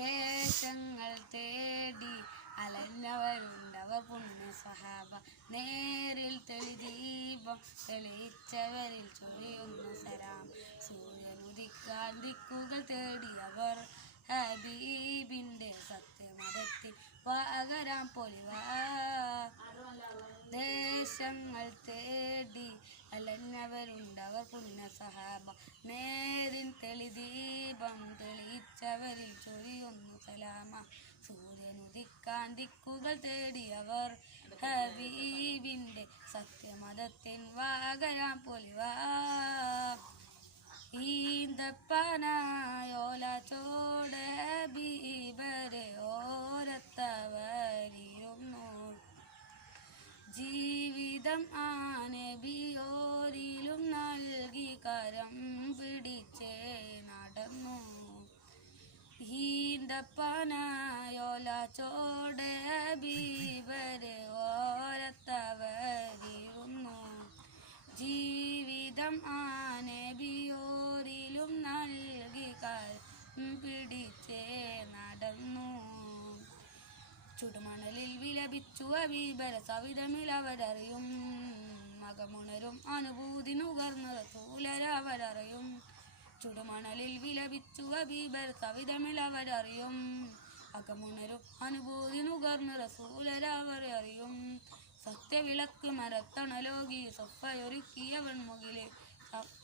ദേശങ്ങൾ തേടി അലഞ്ഞവരുണ്ടവർ പുണ്യ സഹാബ നേരിൽ തെളിദീപം തെളിച്ചവരിൽ ചൊരിയുന്ന സലാം. സൂര്യൻ ഉദിക്കാൻ ദിക്കുകൾ തേടിയവർ ഹബീബിന്റെ സത്യമതത്തിൽ പകരാൻ പൊലിവാ. ദേശങ്ങൾ തേടി അലഞ്ഞവരുണ്ടവർ പുണ്യ സഹാബ നേരിൻ തെളിദീപം തെളിയിച്ചവരിൽ ചൊരിയുന്നു സലാമ. ദിക്കുകൾ തേടിയവർ ഹബീബിന്റെ സത്യമതത്തിൻ വാകരാം പൊലിവാ. ഈന്തപ്പനായോല ചോട് ഹബീബരെ ഓരത്തവരിരുന്നു ഹീന്തപ്പനായോല ചോട് ഓരത്തവരിരുന്നു ജീവിതം ആനബിയോരിലും നൽകി കരം പിടിച്ചേ നടന്നു. ചുടുമണലിൽ വിലപിച്ചു അബീബര സവിധമിൽ അവരറിയും. മകമുണരും അനുഭൂതി നുകർന്നത് തൂലരവരറിയും. ചുടുമണലിൽ വിലപിച്ചു അബീബർ അവരറിയും അകമുണരും അനുഭൂതി നുകർന്ന് നുകർന്ന റസൂലരവരറിയും സത്യവിളക്ക് മരത്തണലോകി സൊപ്പയൊരുക്കിയവൻ മുകിലെ.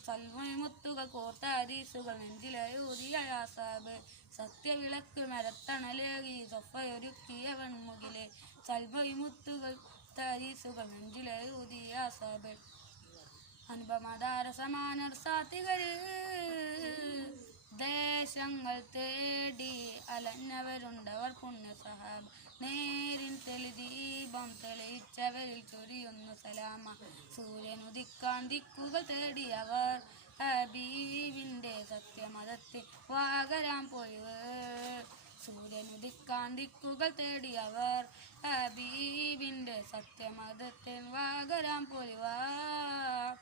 സൽമയമുത്തുകൾ കോർത്ത അരീസുകൾ നെഞ്ചിലയൂതിയ യാസാബ് സത്യവിളക്ക് മരത്തണലേകി സൊഫയൊരുക്കിയവൻ മുകിലെ. സൽമയമുത്തുകൾ ഹദീസുകൾ നെഞ്ചിലയൂതിയ യാസാബ് അനുപമധാര സമാനർ സാത്തികര് ദേശങ്ങൾ തേടി അലഞ്ഞവരുണ്ടവർ പുണ്യ നേരിൽ തെളിദീപം തെളിയിച്ചവരിൽ ചൊരിയുന്നു സലാമ. സൂര്യൻ ഉദിക്കാൻ ദിക്കുകൾ തേടിയവർ ഹബീബിന്റെ സത്യമതത്തിൽ വാകരാൻ പോയവർ. സൂര്യൻ ഉദിക്കാൻ ദിക്കുകൾ തേടിയവർ ഹബീബിന്റെ സത്യമതത്തിൽ വാകരാൻ പോയവർ.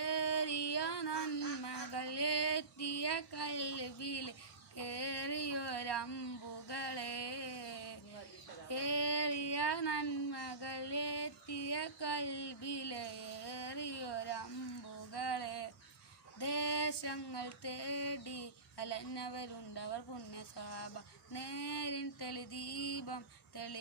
ഏറിയ നന്മകൾ എത്തിയ കൽവിൽ തേടി അലഞ്ഞവരുണ്ടവർ പുണ്യ സാബ നേരിൻ തെളിദീപം തെളി